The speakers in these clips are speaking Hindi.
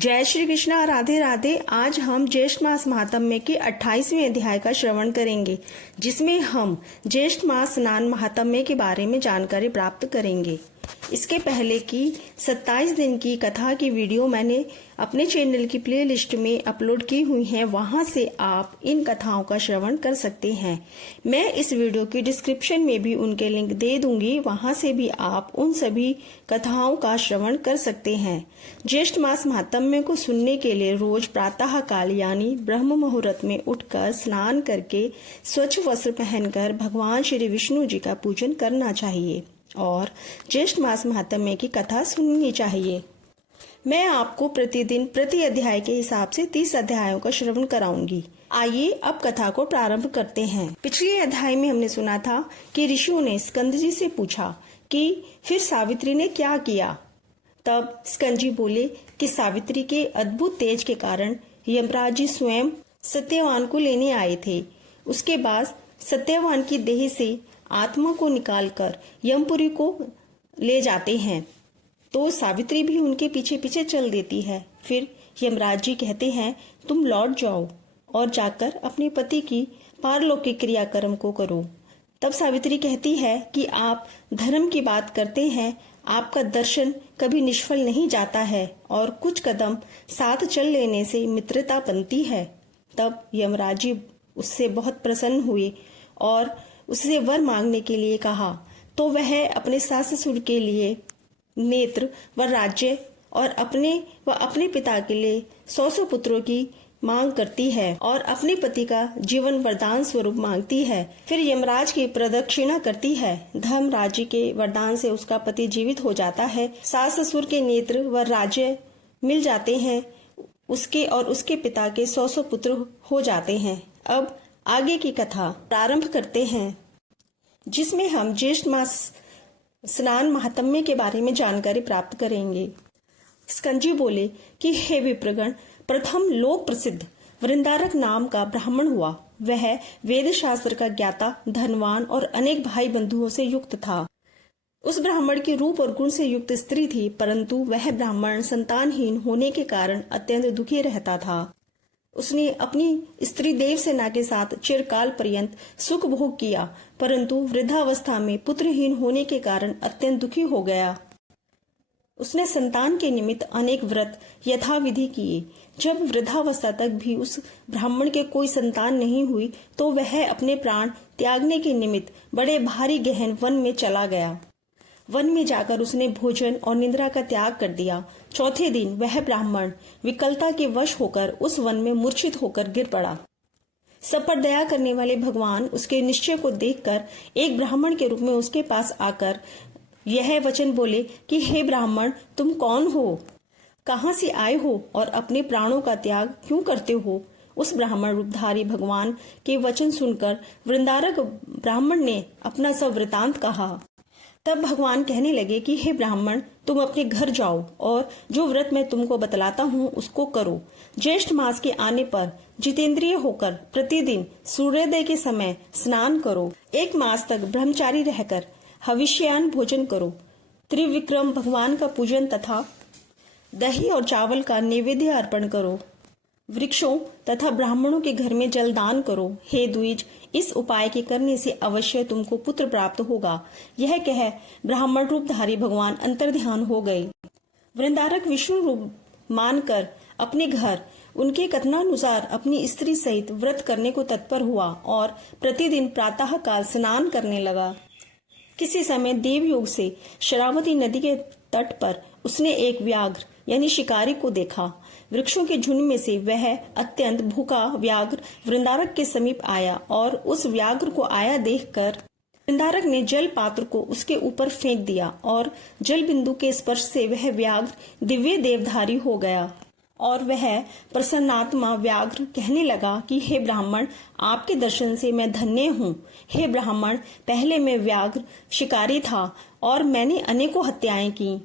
जय श्री कृष्णा, राधे राधे। आज हम ज्येष्ठ मास महात्म्य के 28वें अध्याय का श्रवण करेंगे, जिसमें हम ज्येष्ठ मास स्नान महात्म्य के बारे में जानकारी प्राप्त करेंगे। इसके पहले की 27 दिन की कथा की वीडियो मैंने अपने चैनल की प्लेलिस्ट में अपलोड की हुई है, वहां से आप इन कथाओं का श्रवण कर सकते हैं। मैं इस वीडियो की डिस्क्रिप्शन में भी उनके लिंक दे दूंगी, वहां से भी आप उन सभी कथाओं का श्रवण कर सकते हैं। ज्येष्ठ मास महात्म्य को सुनने के लिए रोज प्रातः काल यानी ब्रह्म मुहूर्त में उठकर स्नान करके स्वच्छ वस्त्र पहनकर भगवान श्री विष्णु जी का पूजन करना चाहिए और ज्येष्ठ मास महात्म्य की कथा सुननी चाहिए। मैं आपको प्रतिदिन प्रति अध्याय के हिसाब से 30 अध्यायों का श्रवण कराऊंगी। आइए अब कथा को प्रारंभ करते हैं। पिछले अध्याय में हमने सुना था कि ऋषियों ने स्कंद जी से पूछा कि फिर सावित्री ने क्या किया। तब स्कंद जी बोले कि सावित्री के अद्भुत तेज के कारण यमराज जी स्वयं सत्यवान को लेने आए थे। उसके बाद सत्यवान की देह से आत्मा को निकालकर यमपुरी को ले जाते हैं, तो सावित्री भी उनके पीछे पीछे चल देती है। फिर यमराज जी कहते हैं, तुम लौट जाओ और जाकर अपने पति की पारलौकिक क्रियाकर्म को करो। तब सावित्री कहती है कि आप धर्म की बात करते हैं, आपका दर्शन कभी निष्फल नहीं जाता है और कुछ कदम साथ चल लेने से मित्रता बनती है। तब यमराज जी उससे बहुत प्रसन्न हुए और उससे वर मांगने के लिए कहा, तो वह अपने सास ससुर के लिए नेत्र व राज्य और अपने पिता के लिए 100 पुत्रों की मांग करती है और अपने पति का जीवन वरदान स्वरूप मांगती है। फिर यमराज की प्रदक्षिणा करती है। धर्म राज्य के वरदान से उसका पति जीवित हो जाता है। सास ससुर के नेत्र व राज्य मिल जाते हैं, उसके और उसके पिता के 100 पुत्र हो जाते हैं। अब आगे की कथा प्रारंभ करते हैं, जिसमें हम ज्येष्ठ मास स्नान महात्म्य के बारे में जानकारी प्राप्त करेंगे। स्कंद जी बोले कि हे विप्रगण, प्रथम लोक प्रसिद्ध वृंदारक नाम का ब्राह्मण हुआ। वह वेद शास्त्र का ज्ञाता, धनवान और अनेक भाई बंधुओं से युक्त था। उस ब्राह्मण के रूप और गुण से युक्त स्त्री थी, परंतु वह ब्राह्मण संतानहीन होने के कारण अत्यंत दुखी रहता था। उसने अपनी स्त्री देवसेना के साथ चिरकाल पर्यंत सुख भोग किया, परंतु वृद्धावस्था में पुत्रहीन होने के कारण अत्यंत दुखी हो गया। उसने संतान के निमित्त अनेक व्रत यथाविधि किए। जब वृद्धावस्था तक भी उस ब्राह्मण के कोई संतान नहीं हुई, तो वह अपने प्राण त्यागने के निमित्त बड़े भारी गहन वन में चला गया। वन में जाकर उसने भोजन और निद्रा का त्याग कर दिया। चौथे दिन वह ब्राह्मण विकलता के वश होकर उस वन में मूर्छित होकर गिर पड़ा। सब पर दया करने वाले भगवान उसके निश्चय को देखकर एक ब्राह्मण के रूप में उसके पास आकर यह वचन बोले कि हे ब्राह्मण, तुम कौन हो, कहाँ से आए हो और अपने प्राणों का त्याग क्यों करते हो। उस ब्राह्मण रूपधारी भगवान के वचन सुनकर वृंदारक ब्राह्मण ने अपना सब वृतांत कहा। तब भगवान कहने लगे कि हे ब्राह्मण, तुम अपने घर जाओ और जो व्रत मैं तुमको बतलाता हूँ उसको करो। ज्येष्ठ मास के आने पर जितेंद्रिय होकर प्रतिदिन सूर्योदय के समय स्नान करो। 1 मास तक ब्रह्मचारी रहकर हविष्यान भोजन करो। त्रिविक्रम भगवान का पूजन तथा दही और चावल का नैवेद्य अर्पण करो। वृक्षों तथा ब्राह्मणों के घर में जलदान करो। हे द्विज, इस उपाय के करने से अवश्य तुमको पुत्र प्राप्त होगा। यह कह ब्राह्मण रूपधारी भगवान अंतर्ध्यान हो गए। वृंदारक विष्णु रूप मानकर अपने घर उनके कथनानुसार अपनी स्त्री सहित व्रत करने को तत्पर हुआ और प्रतिदिन प्रातः काल स्नान करने लगा। किसी समय देवयोग से शरावती नदी के तट पर उसने एक व्याघ्र यानी शिकारी को देखा। वृक्षों के झुंड में से वह अत्यंत भूखा व्याघ्र वृंदारक के समीप आया और उस व्याघ्र को आया देखकर वृंदारक ने जल पात्र को उसके ऊपर फेंक दिया और जल बिंदु के स्पर्श से वह व्याघ्र दिव्य देवधारी हो गया। और वह प्रसन्नात्मा व्याघ्र कहने लगा कि हे ब्राह्मण, आपके दर्शन से मैं धन्य हूँ। हे ब्राह्मण, पहले मैं व्याघ्र शिकारी था और मैंने अनेकों हत्याएं की।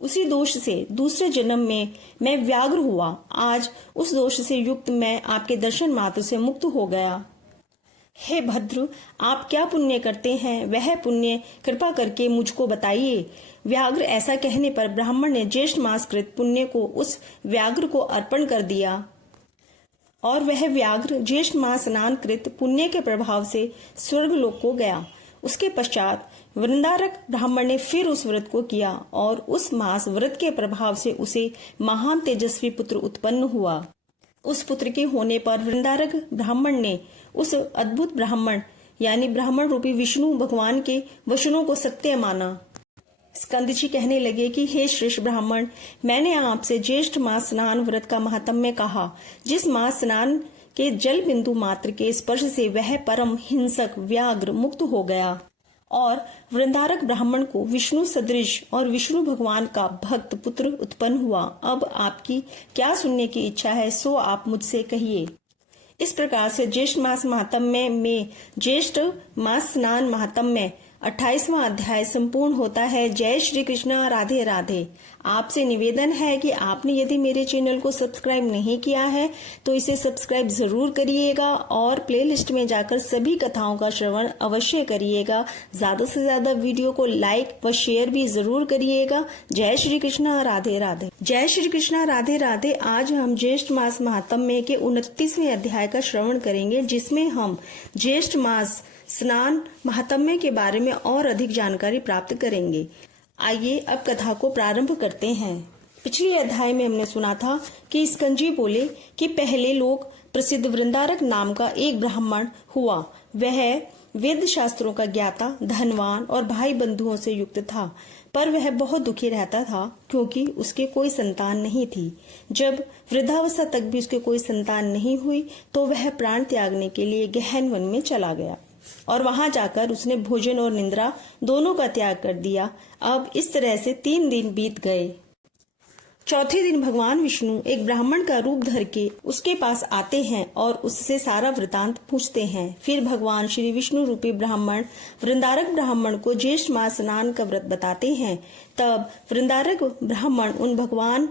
उसी दोष से दूसरे जन्म में मैं व्याघ्र हुआ। आज उस दोष से युक्त मैं आपके दर्शन मात्र से मुक्त हो गया। हे भद्र, आप क्या पुण्य करते हैं, वह पुण्य कृपा करके मुझको बताइए। व्याघ्र ऐसा कहने पर ब्राह्मण ने ज्येष्ठ मासकृत पुण्य को उस व्याघ्र को अर्पण कर दिया और वह व्याघ्र ज्येष्ठ मास स्नान कृत पुण्य के प्रभाव से स्वर्ग लोक को गया। उसके पश्चात वृंदारक ब्राह्मण ने फिर उस व्रत को किया और उस मास व्रत के प्रभाव से उसे महान तेजस्वी पुत्र उत्पन्न हुआ। उस पुत्र के होने पर वृंदारक ब्राह्मण ने उस अद्भुत ब्राह्मण यानी ब्राह्मण रूपी विष्णु भगवान के वचनों को सत्य माना। स्कंद जी कहने लगे कि हे श्रेष्ठ ब्राह्मण, मैंने आपसे ज्येष्ठ मास स्नान व्रत का महात्म्य कहा। जिस मास स्नान के जल बिंदु मात्र के स्पर्श से वह परम हिंसक व्याघ्र मुक्त हो गया और वृंदारक ब्राह्मण को विष्णु सदृश और विष्णु भगवान का भक्त पुत्र उत्पन्न हुआ। अब आपकी क्या सुनने की इच्छा है, सो आप मुझसे कहिए। इस प्रकार से ज्येष्ठ मास महात्म्य में ज्येष्ठ मास स्नान महात्म्य 28वां अध्याय संपूर्ण होता है। जय श्री कृष्ण, राधे राधे। आपसे निवेदन है कि आपने यदि मेरे चैनल को सब्सक्राइब नहीं किया है तो इसे सब्सक्राइब जरूर करिएगा और प्लेलिस्ट में जाकर सभी कथाओं का श्रवण अवश्य करिएगा। ज्यादा से ज्यादा वीडियो को लाइक व शेयर भी जरूर करिएगा। जय श्री कृष्ण, राधे राधे। जय श्री कृष्ण, राधे राधे। आज हम ज्येष्ठ मास महात्म्य के 29वें अध्याय का श्रवण करेंगे, जिसमें हम ज्येष्ठ मास स्नान महात्म्य के बारे में और अधिक जानकारी प्राप्त करेंगे। आइए अब कथा को प्रारंभ करते हैं। पिछले अध्याय में हमने सुना था कि स्कंजी बोले कि पहले लोग प्रसिद्ध वृंदारक नाम का एक ब्राह्मण हुआ। वह वेद शास्त्रों का ज्ञाता, धनवान और भाई बंधुओं से युक्त था, पर वह बहुत दुखी रहता था क्योंकि उसके कोई संतान नहीं थी। जब वृद्धावस्था तक भी उसके कोई संतान नहीं हुई तो वह प्राण त्यागने के लिए गहन वन में चला गया और वहां जाकर उसने भोजन और निद्रा दोनों का त्याग कर दिया। अब इस तरह से 3 दिन बीत गए। चौथे दिन भगवान विष्णु एक ब्राह्मण का रूप धर के उसके पास आते हैं और उससे सारा वृतांत पूछते हैं। फिर भगवान श्री विष्णु रूपी ब्राह्मण वृंदारक ब्राह्मण को ज्येष्ठ मास स्नान का व्रत बताते हैं। तब वृंदारक ब्राह्मण उन भगवान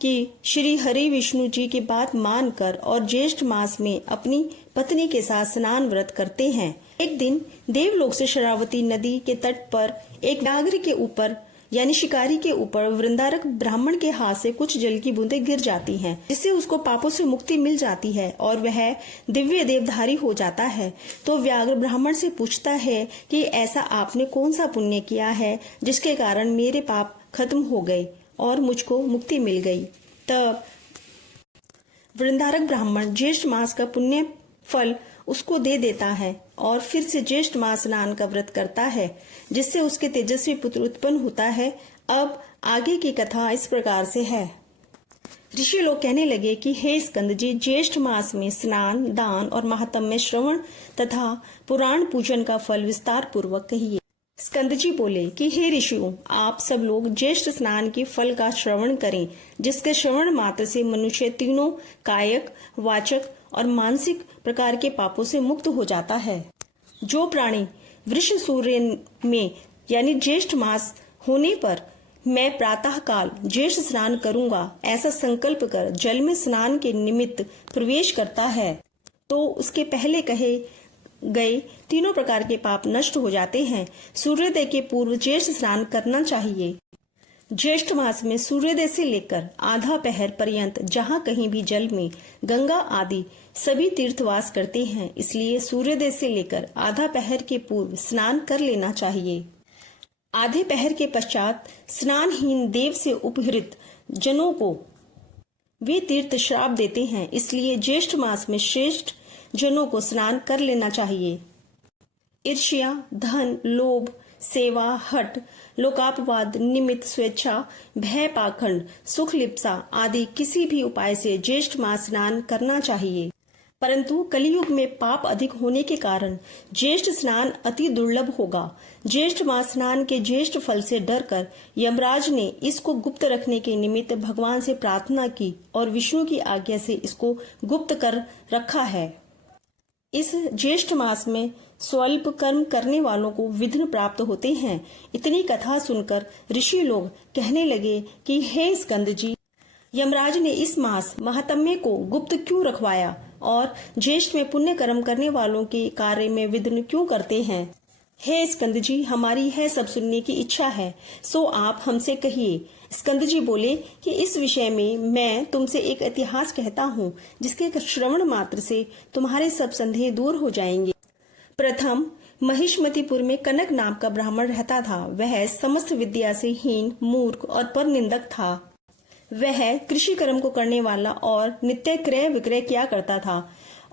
कि श्री हरि विष्णु जी की बात मानकर और ज्येष्ठ मास में अपनी पत्नी के साथ स्नान व्रत करते हैं। एक दिन देवलोक से शरावती नदी के तट पर एक व्याघ्र के ऊपर यानी शिकारी के ऊपर वृंदारक ब्राह्मण के हाथ से कुछ जल की बूंदें गिर जाती हैं, जिससे उसको पापों से मुक्ति मिल जाती है और वह दिव्य देवधारी हो जाता है। तो व्याघ्र ब्राह्मण से पूछता है कि ऐसा आपने कौन सा पुण्य किया है जिसके कारण मेरे पाप खत्म हो गए और मुझको मुक्ति मिल गई। तब वृंदारक ब्राह्मण ज्येष्ठ मास का पुण्य फल उसको दे देता है और फिर से ज्येष्ठ मास स्नान का व्रत करता है, जिससे उसके तेजस्वी पुत्र उत्पन्न होता है। अब आगे की कथा इस प्रकार से है। ऋषि लोग कहने लगे कि हे स्कंद जी, ज्येष्ठ मास में स्नान, दान और महात्म्य श्रवण तथा पुराण पूजन का फल विस्तार पूर्वक कहिए। स्कंद जी बोले कि हे ऋषियों, आप सब लोग ज्येष्ठ स्नान के फल का श्रवण करें, जिसके श्रवण मात्र से मनुष्य तीनों कायक, वाचक और मानसिक प्रकार के पापों से मुक्त हो जाता है। जो प्राणी वृष सूर्य में यानी ज्येष्ठ मास होने पर मैं प्रातः काल ज्येष्ठ स्नान करूंगा ऐसा संकल्प कर जल में स्नान के निमित्त प्रवेश करता है, तो उसके पहले कहे गए तीनों प्रकार के पाप नष्ट हो जाते हैं। सूर्योदय के पूर्व ज्येष्ठ स्नान करना चाहिए। ज्येष्ठ मास में सूर्योदय से लेकर आधा पहर पर्यंत जहाँ कहीं भी जल में गंगा आदि सभी तीर्थवास करते हैं, इसलिए सूर्योदय से लेकर आधा पहर के पूर्व स्नान कर लेना चाहिए। आधे पहर के पश्चात स्नानहीन देव से उपहृत जनों को वे तीर्थ श्राप देते हैं, इसलिए ज्येष्ठ मास में श्रेष्ठ जनों को स्नान कर लेना चाहिए। ईर्ष्या, धन, लोभ, सेवा, हट, लोकापवाद, निमित्त, स्वेच्छा, भय, पाखंड, सुख लिप्सा आदि किसी भी उपाय से ज्येष्ठ मास स्नान करना चाहिए। परंतु कलियुग में पाप अधिक होने के कारण ज्येष्ठ स्नान अति दुर्लभ होगा। ज्येष्ठ मास स्नान के ज्येष्ठ फल से डरकर यमराज ने इसको गुप्त रखने के निमित्त भगवान से प्रार्थना की और विष्णु की आज्ञा से इसको गुप्त कर रखा है। इस ज्येष्ठ मास में स्वल्प कर्म करने वालों को विघ्न प्राप्त होते हैं। इतनी कथा सुनकर ऋषि लोग कहने लगे कि हे स्कंद जी, यमराज ने इस मास महात्म्य को गुप्त क्यों रखवाया और ज्येष्ठ में पुण्य कर्म करने वालों के कार्य में विघ्न क्यों करते हैं? हे स्कंद जी, हमारी है सब सुनने की इच्छा है, सो आप हमसे कहिए। स्कंद जी बोले कि इस विषय में मैं तुमसे एक इतिहास कहता हूँ, जिसके श्रवण मात्र से तुम्हारे सब संदेह दूर हो जाएंगे। प्रथम महिष्मतिपुर में कनक नाम का ब्राह्मण रहता था। वह समस्त विद्या से हीन, मूर्ख और पर निंदक था। वह कृषि कर्म को करने वाला और नित्य क्रय विक्रय किया करता था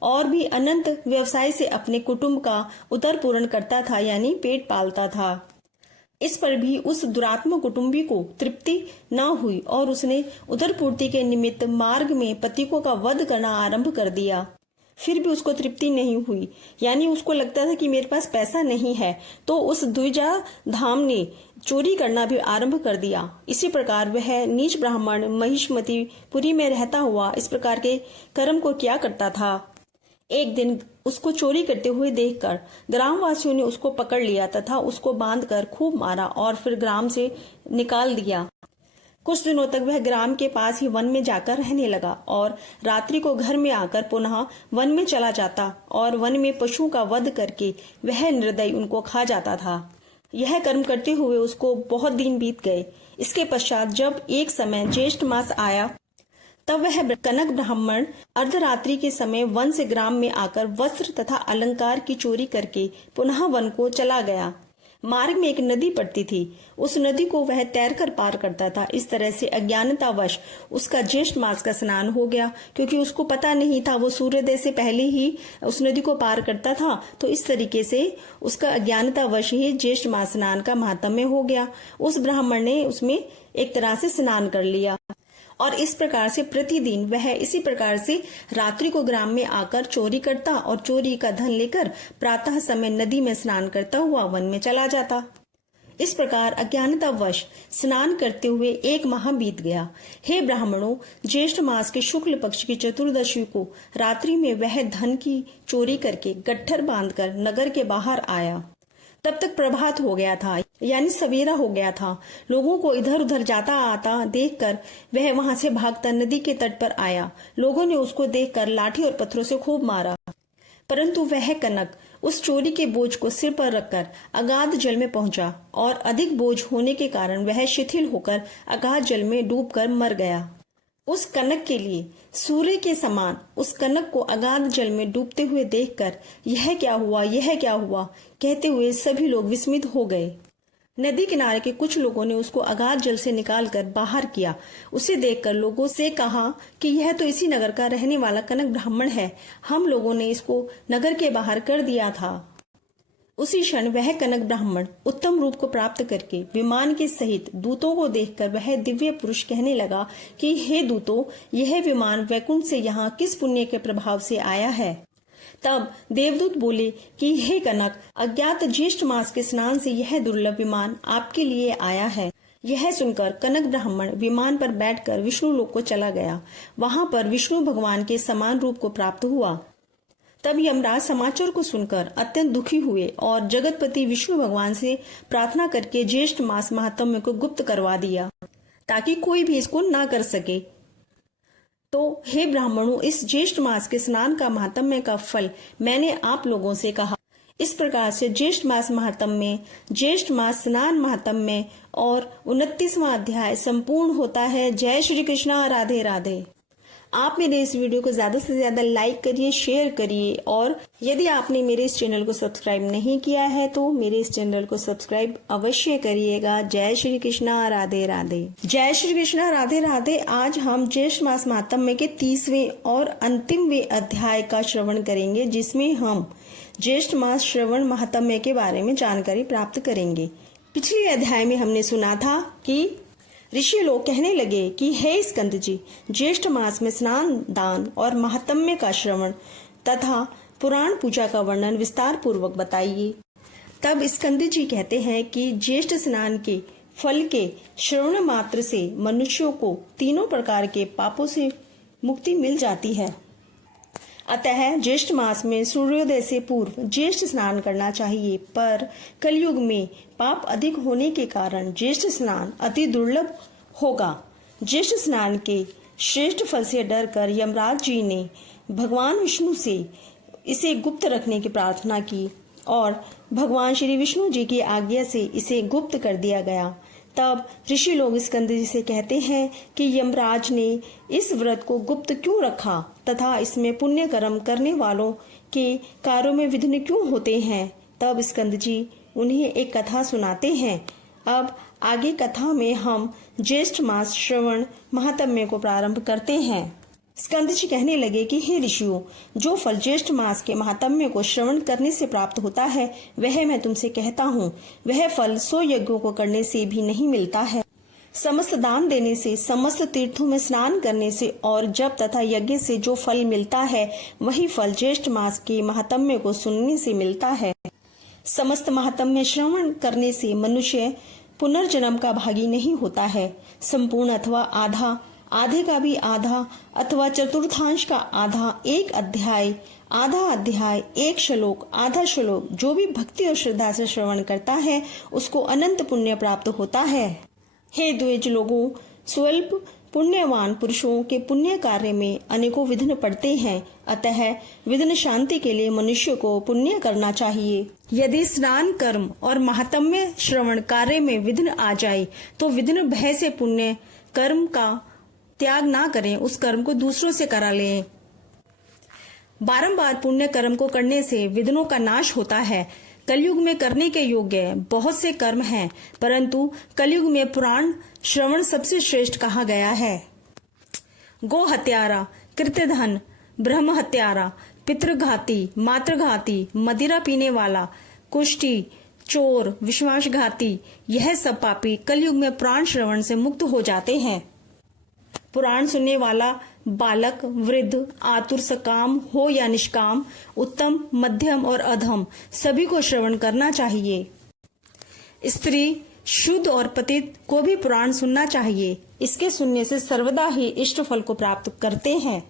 और भी अनंत व्यवसाय से अपने कुटुंब का उदर पूर्ण करता था, यानी पेट पालता था। इस पर भी उस दुरात्मा कुटुंबी को तृप्ति न हुई और उसने उदर पूर्ति के निमित्त मार्ग में पतिकों का वध करना आरंभ कर दिया। फिर भी उसको तृप्ति नहीं हुई, यानी उसको लगता था कि मेरे पास पैसा नहीं है, तो उस द्विजा धाम ने चोरी करना भी आरंभ कर दिया। इसी प्रकार वह नीच ब्राह्मण महिष्मतिपुरी में रहता हुआ इस प्रकार के कर्म को किया करता था। एक दिन उसको चोरी करते हुए देखकर ग्रामवासियों ने उसको पकड़ लिया तथा उसको बांधकर खूब मारा और फिर ग्राम से निकाल दिया। कुछ दिनों तक वह ग्राम के पास ही वन में जाकर रहने लगा और रात्रि को घर में आकर पुनः वन में चला जाता और वन में पशुओं का वध करके वह निर्दयी उनको खा जाता था। यह कर्म करते हुए उसको बहुत दिन बीत गए। इसके पश्चात जब एक समय ज्येष्ठ मास आया, तब वह कनक ब्राह्मण अर्धरात्रि के समय वन से ग्राम में आकर वस्त्र तथा अलंकार की चोरी करके पुनः वन को चला गया। मार्ग में एक नदी पड़ती थी, उस नदी को वह तैरकर पार करता था। इस तरह से अज्ञानतावश उसका ज्येष्ठ मास का स्नान हो गया, क्योंकि उसको पता नहीं था, वो सूर्योदय से पहले ही उस नदी को पार करता था। तो इस तरीके से उसका अज्ञानतावश ही ज्येष्ठ मास स्नान का महात्म्य हो गया। उस ब्राह्मण ने उसमें एक तरह से स्नान कर लिया और इस प्रकार से प्रतिदिन वह इसी प्रकार से रात्रि को ग्राम में आकर चोरी करता और चोरी का धन लेकर प्रातः समय नदी में स्नान करता हुआ वन में चला जाता। इस प्रकार अज्ञानतावश स्नान करते हुए 1 माह बीत गया। हे ब्राह्मणों, ज्येष्ठ मास के शुक्ल पक्ष की चतुर्दशी को रात्रि में वह धन की चोरी करके गट्ठर बांधकर नगर के बाहर आया। तब तक प्रभात हो गया था, यानी सवेरा हो गया था। लोगों को इधर उधर जाता आता देखकर वह वहां से भागता नदी के तट पर आया। लोगों ने उसको देखकर लाठी और पत्थरों से खूब मारा, परंतु वह कनक उस चोरी के बोझ को सिर पर रखकर अगाध जल में पहुंचा और अधिक बोझ होने के कारण वह शिथिल होकर अगाध जल में डूबकर मर गया। उस कनक के लिए सूर्य के समान उस कनक को अगाध जल में डूबते हुए देखकर यह क्या हुआ, यह क्या हुआ कहते हुए सभी लोग विस्मित हो गए। नदी किनारे के कुछ लोगों ने उसको अगाध जल से निकालकर बाहर किया। उसे देखकर लोगों से कहा कि यह तो इसी नगर का रहने वाला कनक ब्राह्मण है, हम लोगों ने इसको नगर के बाहर कर दिया था। उसी क्षण वह कनक ब्राह्मण उत्तम रूप को प्राप्त करके विमान के सहित दूतों को देखकर वह दिव्य पुरुष कहने लगा कि हे दूतों, यह विमान वैकुंठ से यहाँ किस पुण्य के प्रभाव से आया है? तब देवदूत बोले कि हे कनक, अज्ञात ज्येष्ठ मास के स्नान से यह दुर्लभ विमान आपके लिए आया है। यह सुनकर कनक ब्राह्मण विमान पर बैठकर विष्णु लोक को चला गया। वहां पर विष्णु भगवान के समान रूप को प्राप्त हुआ। तब यमराज समाचार को सुनकर अत्यंत दुखी हुए और जगतपति विष्णु भगवान से प्रार्थना करके ज्येष्ठ मास महात्म्य को गुप्त करवा दिया, ताकि कोई भी इसको ना कर सके। तो हे ब्राह्मणों, इस ज्येष्ठ मास के स्नान का महात्म्य का फल मैंने आप लोगों से कहा। इस प्रकार से ज्येष्ठ मास महात्म्य, ज्येष्ठ मास स्नान महात्म्य और 29वां अध्याय संपूर्ण होता है। जय श्री कृष्णा, राधे राधे। आप मेरे इस वीडियो को ज्यादा से ज्यादा लाइक करिए, शेयर करिए और यदि आपने मेरे इस चैनल को सब्सक्राइब नहीं किया है तो मेरे इस चैनल को सब्सक्राइब अवश्य करिएगा। जय श्री कृष्णा, राधे राधे। जय श्री कृष्णा, राधे राधे। आज हम ज्येष्ठ मास महात्म्य के 30वें और अंतिमवें अध्याय का श्रवण करेंगे, जिसमें हम ज्येष्ठ मास श्रवण महात्म्य के बारे में जानकारी प्राप्त करेंगे। पिछले अध्याय में हमने सुना था कि ऋषि लोग कहने लगे कि हे स्कंद जी, ज्येष्ठ मास में स्नान, दान और महात्म्य का श्रवण तथा पुराण पूजा का वर्णन विस्तार पूर्वक बताइए। तब स्कंद जी कहते हैं कि ज्येष्ठ स्नान के फल के श्रवण मात्र से मनुष्यों को 3 प्रकार के पापों से मुक्ति मिल जाती है। अतः ज्येष्ठ मास में सूर्योदय से पूर्व ज्येष्ठ स्नान करना चाहिए, पर कलयुग में पाप अधिक होने के कारण ज्येष्ठ स्नान अति दुर्लभ होगा। ज्येष्ठ स्नान के श्रेष्ठ फल से डरकर यमराज जी ने भगवान विष्णु से इसे गुप्त रखने की प्रार्थना की और भगवान श्री विष्णु जी की आज्ञा से इसे गुप्त कर दिया गया। तब ऋषि लोग स्कंद जी से कहते हैं कि यमराज ने इस व्रत को गुप्त क्यों रखा तथा इसमें पुण्य कर्म करने वालों के कार्यों में विघ्न क्यों होते हैं। तब स्कंद जी उन्हें एक कथा सुनाते हैं। अब आगे कथा में हम ज्येष्ठ मास श्रवण महात्म्य को प्रारंभ करते हैं। स्कंद जी कहने लगे कि हे ऋषियों, जो फल ज्येष्ठ मास के महात्म्य को श्रवण करने से प्राप्त होता है वह मैं तुमसे कहता हूँ। वह फल 100 यज्ञों को करने से भी नहीं मिलता है। समस्त दान देने से, समस्त तीर्थों में स्नान करने से और जप तथा यज्ञ से जो फल मिलता है वही फल ज्येष्ठ मास के महात्म्य को सुनने से मिलता है। समस्त महात्म्य श्रवण करने से मनुष्य पुनर्जन्म का भागी नहीं होता है। संपूर्ण अथवा आधा, आधे का भी आधा अथवा चतुर्थांश का आधा, एक अध्याय, आधा अध्याय, एक श्लोक, आधा श्लोक जो भी भक्ति और श्रद्धा से श्रवण करता है उसको अनंत पुण्य प्राप्त होता है। हे द्विज लोगों, स्वल्प पुण्यवान पुरुषों के पुण्य कार्य में अनेकों विघ्न पड़ते हैं। अतः विघ्न शांति के लिए मनुष्य को पुण्य करना चाहिए। यदि स्नान कर्म और महात्म्य श्रवण कार्य में विघ्न आ जाए तो विघ्न भय से पुण्य कर्म का त्याग ना करें, उस कर्म को दूसरों से करा लें। बारंबार पुण्य कर्म को करने से विघ्नों का नाश होता है। कलयुग में करने के योग्य बहुत से कर्म हैं, परंतु कलयुग में पुराण श्रवण सबसे श्रेष्ठ कहा गया है। गो हत्यारा, कृत्यधन, ब्रह्म हत्यारा, पितृघाती, मातृघाती, मदिरा पीने वाला, कुष्ठी, चोर, विश्वासघाती, यह सब पापी कलयुग में पुराण श्रवण से मुक्त हो जाते हैं। पुराण सुनने वाला बालक, वृद्ध, आतुर, सकाम हो या निष्काम, उत्तम, मध्यम और अधम सभी को श्रवण करना चाहिए। स्त्री, शुद्ध और पतित को भी पुराण सुनना चाहिए। इसके सुनने से सर्वदा ही इष्ट फल को प्राप्त करते हैं।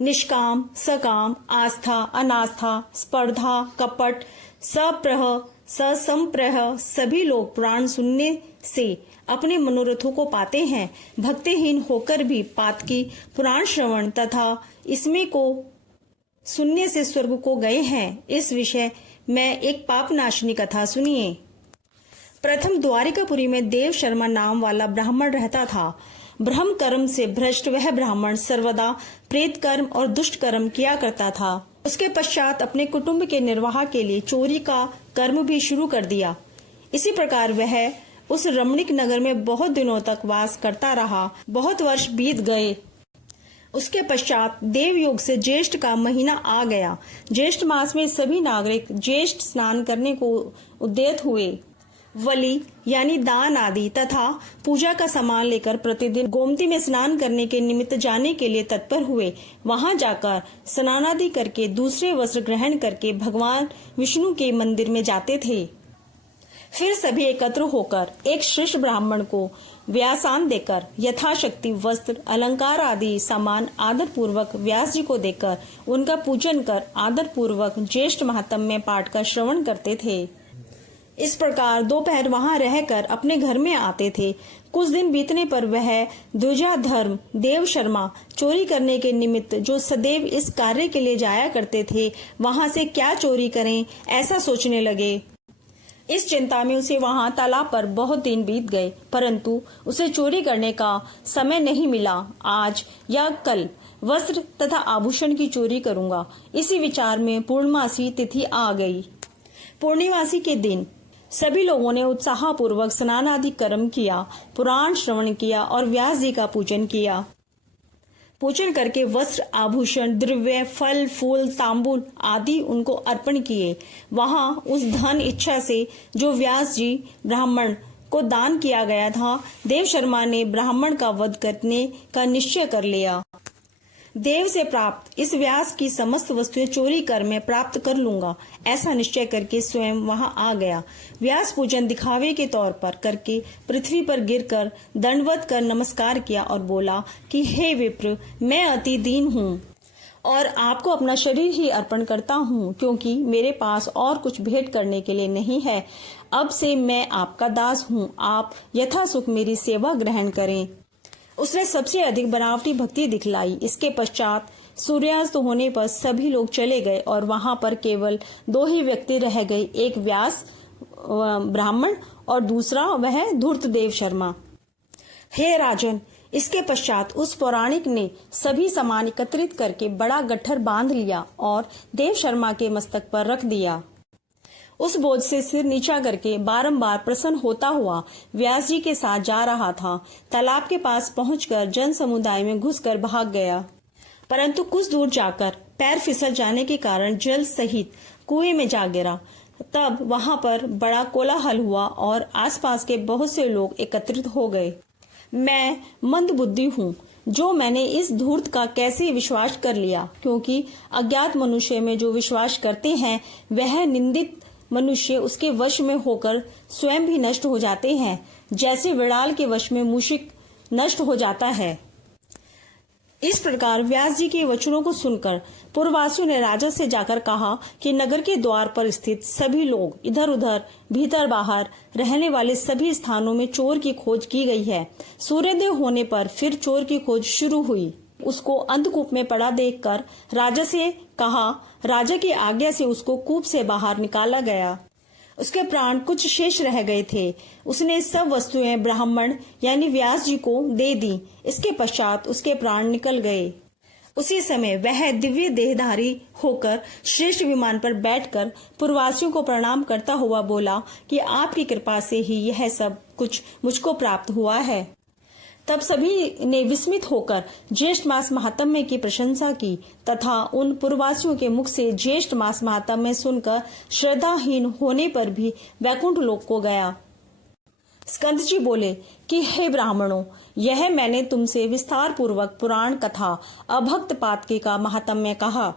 निष्काम, सकाम, आस्था, अनास्था, स्पर्धा, कपट, सप्रह, ससंप्रह सभी लोग पुराण सुनने से अपने मनोरथों को पाते हैं। भक्तिहीन होकर भी पातकी पुराण श्रवण तथा इसमें को सुनने से स्वर्ग को गए हैं। इस विषय में एक पाप नाशनी कथा सुनिए। प्रथम द्वारिकापुरी में देव शर्मा नाम वाला ब्राह्मण रहता था। ब्रह्म कर्म से भ्रष्ट वह ब्राह्मण सर्वदा प्रेत कर्म और दुष्ट कर्म किया करता था। उसके पश्चात अपने कुटुंब के निर्वाह के लिए चोरी का कर्म भी शुरू कर दिया। इसी प्रकार वह उस रमणीक नगर में बहुत दिनों तक वास करता रहा। बहुत वर्ष बीत गए। उसके पश्चात देवयोग से ज्येष्ठ का महीना आ गया। ज्येष्ठ मास में सभी नागरिक ज्येष्ठ स्नान करने को उद्यत हुए। वली यानी दान आदि तथा पूजा का सामान लेकर प्रतिदिन गोमती में स्नान करने के निमित्त जाने के लिए तत्पर हुए। वहां जाकर स्नानादि करके दूसरे वस्त्र ग्रहण करके भगवान विष्णु के मंदिर में जाते थे। फिर सभी एकत्र होकर एक श्रेष्ठ ब्राह्मण को व्यासान देकर यथाशक्ति वस्त्र, अलंकार आदि सामान आदर पूर्वक व्यास जी को देकर उनका पूजन कर आदर पूर्वक ज्येष्ठ महात्म्य पाठ का श्रवण करते थे। इस प्रकार दोपहर वहां रहकर अपने घर में आते थे। कुछ दिन बीतने पर वह द्विजाधर्म देव शर्मा चोरी करने के निमित्त जो सदैव इस कार्य के लिए जाया करते थे वहां से क्या चोरी करें ऐसा सोचने लगे। इस चिंता में उसे वहां तालाब पर बहुत दिन बीत गए, परंतु उसे चोरी करने का समय नहीं मिला। आज या कल वस्त्र तथा आभूषण की चोरी करूंगा। इसी विचार में पूर्णमासी तिथि आ गई। पूर्णिमासी के दिन सभी लोगों ने उत्साहपूर्वक स्नान आदि कर्म किया, पुराण श्रवण किया और व्यास जी का पूजन किया। पूजन करके वस्त्र, आभूषण, द्रव्य, फल, फूल, तांबूल आदि उनको अर्पण किए। वहां उस धन इच्छा से जो व्यास जी ब्राह्मण को दान किया गया था, देव शर्मा ने ब्राह्मण का वध करने का निश्चय कर लिया। देव से प्राप्त इस व्यास की समस्त वस्तुएं चोरी कर मैं प्राप्त कर लूंगा, ऐसा निश्चय करके स्वयं वहां आ गया। व्यास पूजन दिखावे के तौर पर करके पृथ्वी पर गिरकर दंडवत कर नमस्कार किया और बोला कि हे विप्र, मैं अति दीन हूँ और आपको अपना शरीर ही अर्पण करता हूँ, क्योंकि मेरे पास और कुछ भेंट करने के लिए नहीं है। अब से मैं आपका दास हूँ, आप यथासुख मेरी सेवा ग्रहण करें। उसने सबसे अधिक बनावटी भक्ति दिखलाई। इसके पश्चात सूर्यास्त होने पर सभी लोग चले गए और वहां पर केवल 2 ही व्यक्ति रह गए, एक व्यास ब्राह्मण और दूसरा वह धूर्तदेव शर्मा। हे राजन, इसके पश्चात उस पौराणिक ने सभी सामान एकत्रित करके बड़ा गट्ठर बांध लिया और देव शर्मा के मस्तक पर रख दिया। उस बोझ से सिर नीचा करके बारंबार प्रसन्न होता हुआ व्यास जी के साथ जा रहा था। तालाब के पास पहुंचकर जन समुदाय में घुसकर भाग गया, परंतु कुछ दूर जाकर पैर फिसल जाने के कारण जल सहित कुएं में जा गिरा। तब वहां पर बड़ा कोलाहल हुआ और आसपास के बहुत से लोग एकत्रित हो गए। मैं मंदबुद्धि हूँ जो मैंने इस धूर्त का कैसे विश्वास कर लिया, क्योंकि अज्ञात मनुष्य में जो विश्वास करते हैं वह निंदित मनुष्य उसके वश में होकर स्वयं भी नष्ट हो जाते हैं, जैसे विड़ाल के वश में मूषिक नष्ट हो जाता है। इस प्रकार व्यास जी के वचनों को सुनकर पूर्ववासियों ने राजा से जाकर कहा कि नगर के द्वार पर स्थित सभी लोग, इधर उधर भीतर बाहर रहने वाले सभी स्थानों में चोर की खोज की गई है। सूर्योदय होने पर फिर चोर की खोज शुरू हुई। उसको अंधकूप में पड़ा देखकर राजा से कहा, राजा की आज्ञा से उसको कूप से बाहर निकाला गया। उसके प्राण कुछ शेष रह गए थे। उसने सब वस्तुएं ब्राह्मण यानी व्यास जी को दे दी। इसके पश्चात उसके प्राण निकल गए। उसी समय वह दिव्य देहधारी होकर श्रेष्ठ विमान पर बैठकर पूर्ववासियों को प्रणाम करता हुआ बोला कि आपकी कृपा से ही यह सब कुछ मुझको प्राप्त हुआ है। तब सभी ने विस्मित होकर ज्येष्ठ मास महात्म्य की प्रशंसा की तथा उन पूर्ववासियों के मुख से ज्येष्ठ मास महात्म्य सुनकर श्रद्धाहीन होने पर भी वैकुंठ लोक को गया। स्कंद जी बोले कि हे ब्राह्मणों, यह मैंने तुमसे विस्तार पूर्वक पुराण कथा अभक्त पातकी का महात्म्य कहा,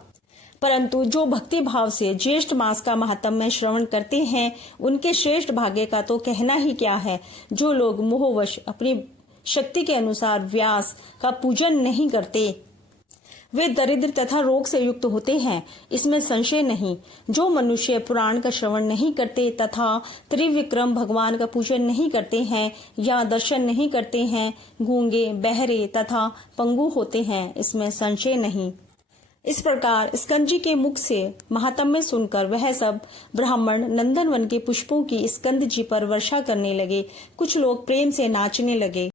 परंतु जो भक्ति भाव से ज्येष्ठ मास का महात्म्य श्रवण करते हैं उनके श्रेष्ठ भाग्य का तो कहना ही क्या है। जो लोग मोहवश अपनी शक्ति के अनुसार व्यास का पूजन नहीं करते वे दरिद्र तथा रोग से युक्त होते हैं, इसमें संशय नहीं। जो मनुष्य पुराण का श्रवण नहीं करते तथा त्रिविक्रम भगवान का पूजन नहीं करते हैं या दर्शन नहीं करते हैं, गूंगे, बहरे तथा पंगु होते हैं, इसमें संशय नहीं। इस प्रकार स्कंद के मुख से महात्म्य सुनकर वह सब ब्राह्मण नंदनवन के पुष्पों की स्कंद जी पर वर्षा करने लगे। कुछ लोग प्रेम से नाचने लगे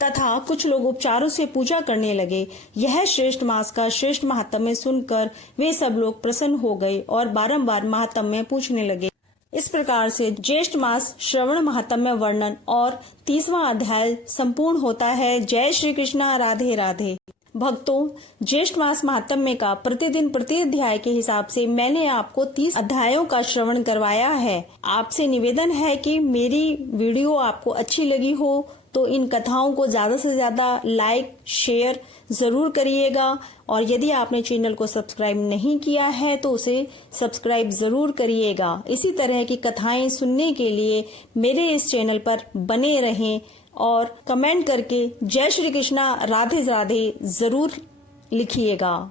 तथा कुछ लोग उपचारों से पूजा करने लगे। यह श्रेष्ठ मास का श्रेष्ठ महात्म्य सुनकर वे सब लोग प्रसन्न हो गए और बारंबार महात्म्य पूछने लगे। इस प्रकार से ज्येष्ठ मास श्रवण महात्म्य वर्णन और 30वां अध्याय संपूर्ण होता है। जय श्री कृष्णा, राधे राधे। भक्तों, ज्येष्ठ मास महात्म्य का प्रतिदिन प्रति अध्याय के हिसाब से मैंने आपको 30 अध्यायों का श्रवण करवाया है। आपसे निवेदन है कि मेरी वीडियो आपको अच्छी लगी हो तो इन कथाओं को ज्यादा से ज्यादा लाइक शेयर जरूर करिएगा, और यदि आपने चैनल को सब्सक्राइब नहीं किया है तो उसे सब्सक्राइब जरूर करिएगा। इसी तरह की कथाएं सुनने के लिए मेरे इस चैनल पर बने रहें और कमेंट करके जय श्री कृष्णा, राधे राधे जरूर लिखिएगा।